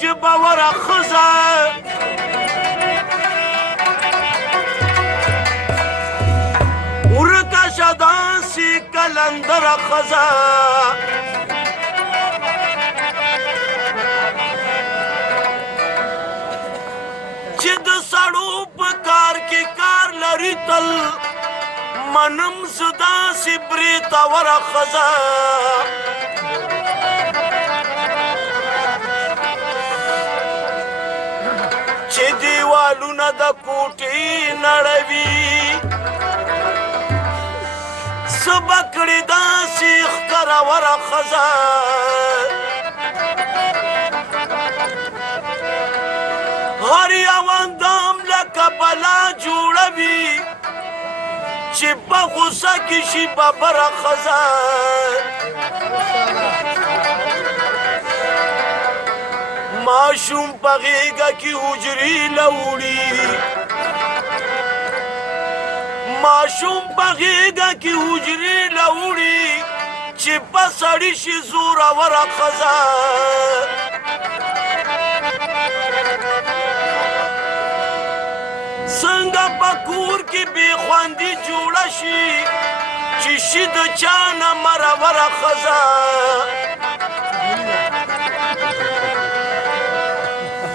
جبوره ښځه ورکه شه داسې کلندره ښځه چې د سړو په کار کې کار لري تل منم زه داسې برېتوره ښځه چې دیوالونه د کوټې نړوي څه به کړې داسې ښکروره ښځه هر یو اندام لکه بلا جوړوي چې په غوسه کې شي ببره ښځه ماشوم په غېږه کې حجرې لوړي ماشوم په غېږه کې حجرې لوړي چې په سړي شي زوروره ښځه څنګه په کور کې بې خوندي جوړه شي چې شي د چا نه مروره ښځه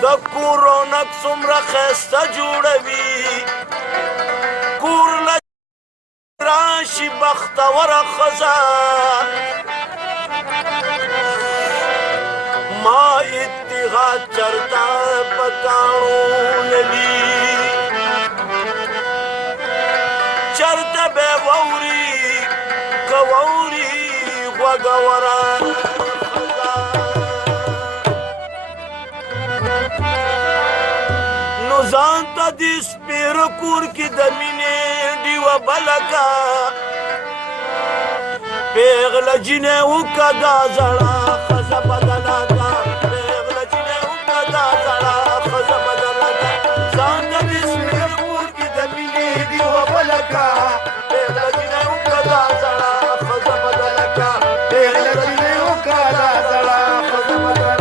د کور رونق څومره ښایسته جوړوي کور له راشي بختوره ښځه ما اتحاد چرته په کاڼو للي چرته به واوري که واوري غوږوره نو ځان ته د سپېره کور کې د مینې ډیوه بله که پېغله جینۍ وکړه دا زړه ښځه بدله که پېغله جینۍ وکړه دا زړه ښځه بدله که ځان ته د سپېره کور کې د مینې ډیوه بله که پېغله جینۍ وکړه دا زړه ښځه بدله که پېغله جینۍ وکړه دا زړه ښځه بدله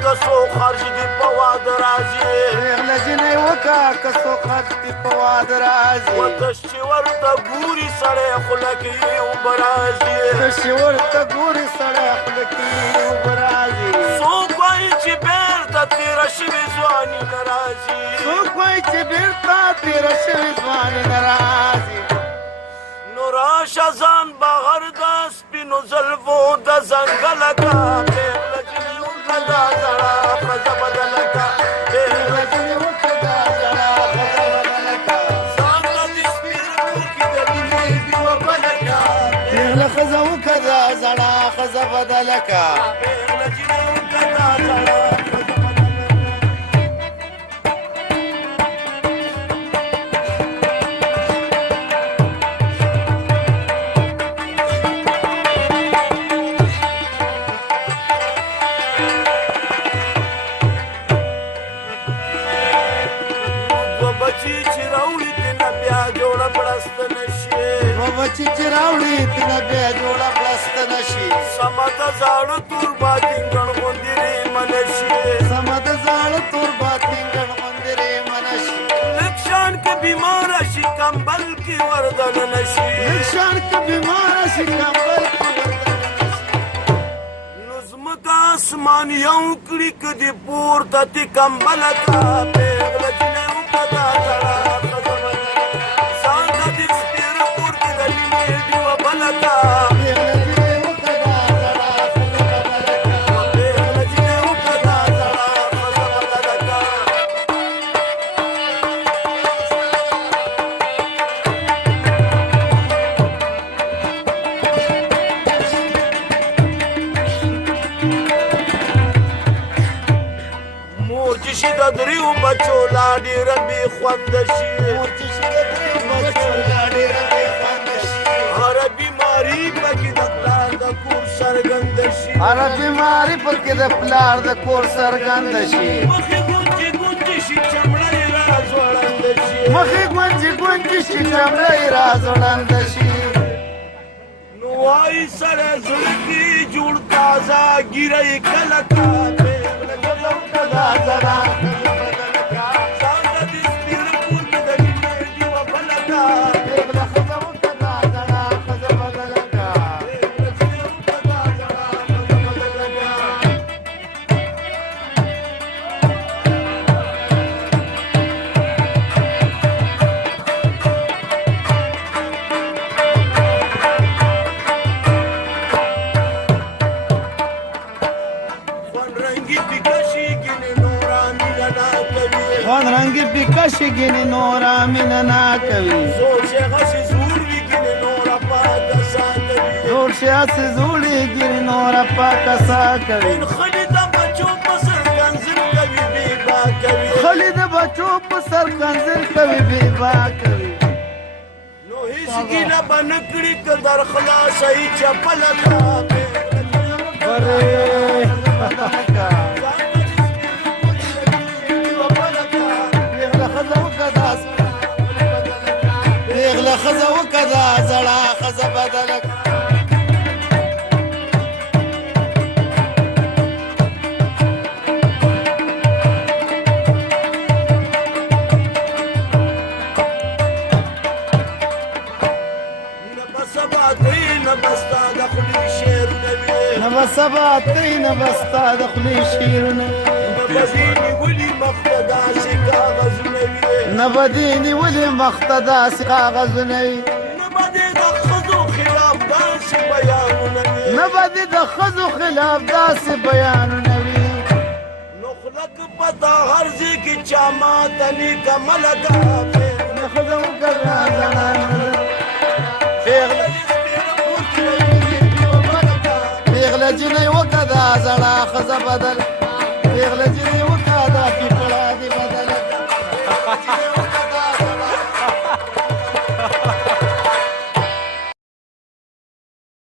کسو خرج دی په واده راځي پېغله جینۍ وکړه کسو خرج دی په واده راځي وتش چې ورته ګوري سړی خوله کې اوبه راځي وتش چې ورته ګوري سړی خوله کې اوبه راځي څوک وایي چې بېرته تېره شوې ځواني نه راځي څوک وایي چې بېرته تېره شوې ځواني نه راځي نو راشه ځان بغر د سپینو زلفو د ځنګله که پېغله جینۍ وکړه دا زړه ښځه بدله که پېغله جینۍ وکړه دا زړه ښځه بدله که ځان ته د سپېره کور کې د مینې ډیوه بله که پېغله ښځه وکړه دا زړه ښځه بدله که پېغله جینۍ وکړه دا زړه بچی چې راوړي تنه بیا جوړه پلسته نشي سمه د زاړه تور باتینګڼ غوندې ریمنه شي سمه د زاړه تور باتینګڼ غوندې ریمنه شي لږ شان که بیماره شي کمبل کې وردنه نشي لږ شان که بیماره شي کمبل کې وردنه نشي نو ځمکه اسمان یو کړي که دې پورته تې کمبله که پېغله جینۍ وکړه دا زړه دریو بچو لا ډېره بې خونده شي هره بیماري پکې د پلار د کور څرګنده شي عربي معرفت کې د پلار د کور څرګند شي مخې ګونجې ګونجې شي چمړه یې راځوړند شي نو وایي سره زړه کې جوړ تازه ګیره یې کله کا پېغله ښځه وکړه زړه ځانته د سپېره کور کې د ګیلې ډیوه بله کا پېغله ښځه وکړه زړه ښځه بدله کا رنگی پیکشی گینی نورا مینه ناکوی زور شی غسی زوری گینی نورا پاکا ساکوی زور شی غسی زوری گینی نورا پاکا ساکوی خلی دا بچو پسر کنزر کوی بی با کوی خلی دا بچو پسر کنزر کوی بی با کوی نو هیس گینا بنکڑی که در خلاصی چپلکا بره پېغله ښځه وکړه زړه ښځه بدله نه به سبا کوي نه به ستا د خولې شعرونه وي نه به سبا کوي نه به ستا د خولې شعرونه نه به دې نیولي مخ ته داسې کاغذونه وي نه به دې نیولي مخ ته داسې کاغذونه وي نه به دې د ښځو خلاف داسې بیانونه وي نه به دې د ښځو خلاف داسې بیانونه وي نو خوله که پته هر ځای کې چا ماته نیکه ملکه ښځه وکړه زړه